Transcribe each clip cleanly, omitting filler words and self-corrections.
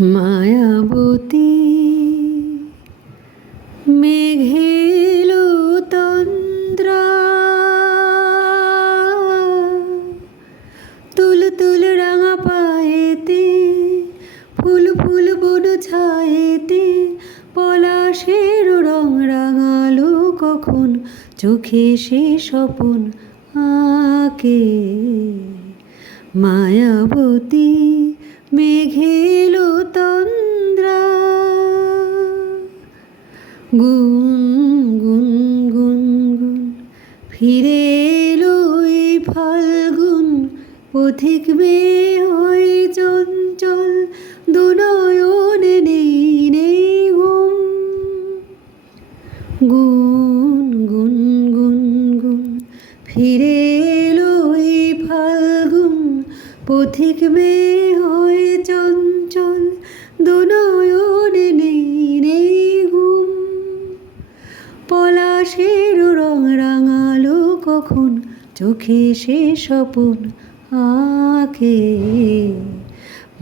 মায়াবতী মেঘেলো তন্দ্রা, তুল তুল রাঙা পায়েতে, ফুল ফুল বন ছায়েতে, পলাশের রং রাঙালো কখন, চোখে সে স্বপন আঁকে। মায়াবতী মেঘেলো তন্দ্রা, গুন গুন গুন গুন ফিরে এলো এই ফাল্গুন, পথিক মেয়ে হয়ে চঞ্চল, দুনয়নে নেই নেই ঘুম। গুন গুন গুন গুন ফিরে এলো এই ফাল্গুন, পথিক মেয়ে হয়ে চঞ্চল, দুনয়নে নেই নেই ঘুম। পলাশের রং রাঙালো কখন, চোখে সে স্বপন আঁকে।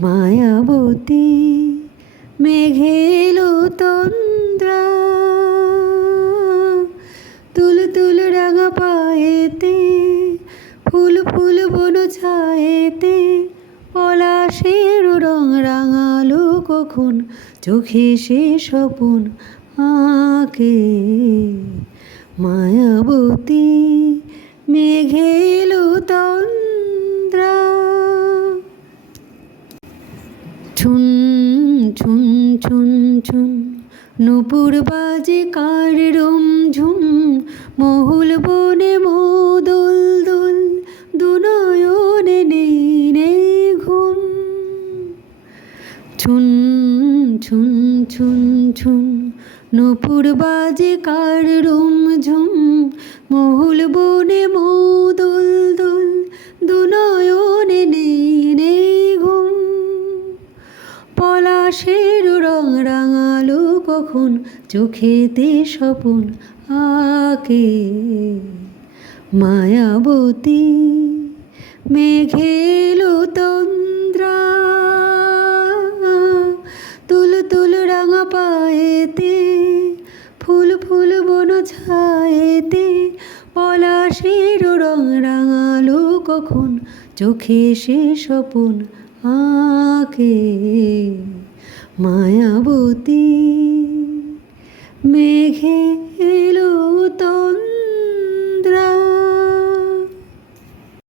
মায়াবতী মেঘেলো তন্দ্রা, তুল তুল রাঙা পায়েতে, ফুল ফুল বন ছায়েতে, পলাশের রং রাঙালো কখন, চোখে সে স্বপন আঁকে। মায়াবতী মেঘেলো তন্দ্রা। ছুন ছুন ছুন ছুন নূপুর বাজে কার রুমঝুম, মহুল বনে মোদল দোল, দুনয়নে নেই নেই ঘুম। ছুন ছুন ছুন ছুন নূপুর বাজে কার রুমঝুম, মহুল বনে মোদল দোল, দুনয়নে নেই নেই ঘুম। পলাশের রং রাঙালো কখন, চোখেতে স্বপন আঁকে। মায়াবতী মেঘেলো তন্দ্রা, তুল তুল রাঙা পায়েতে, ফুল ফুল বন ছায়েতে, পলাশের রং রাঙালো কখন, চোখে সে স্বপন আঁকে। মায়াবতী মেঘেলো তন্দ্রা।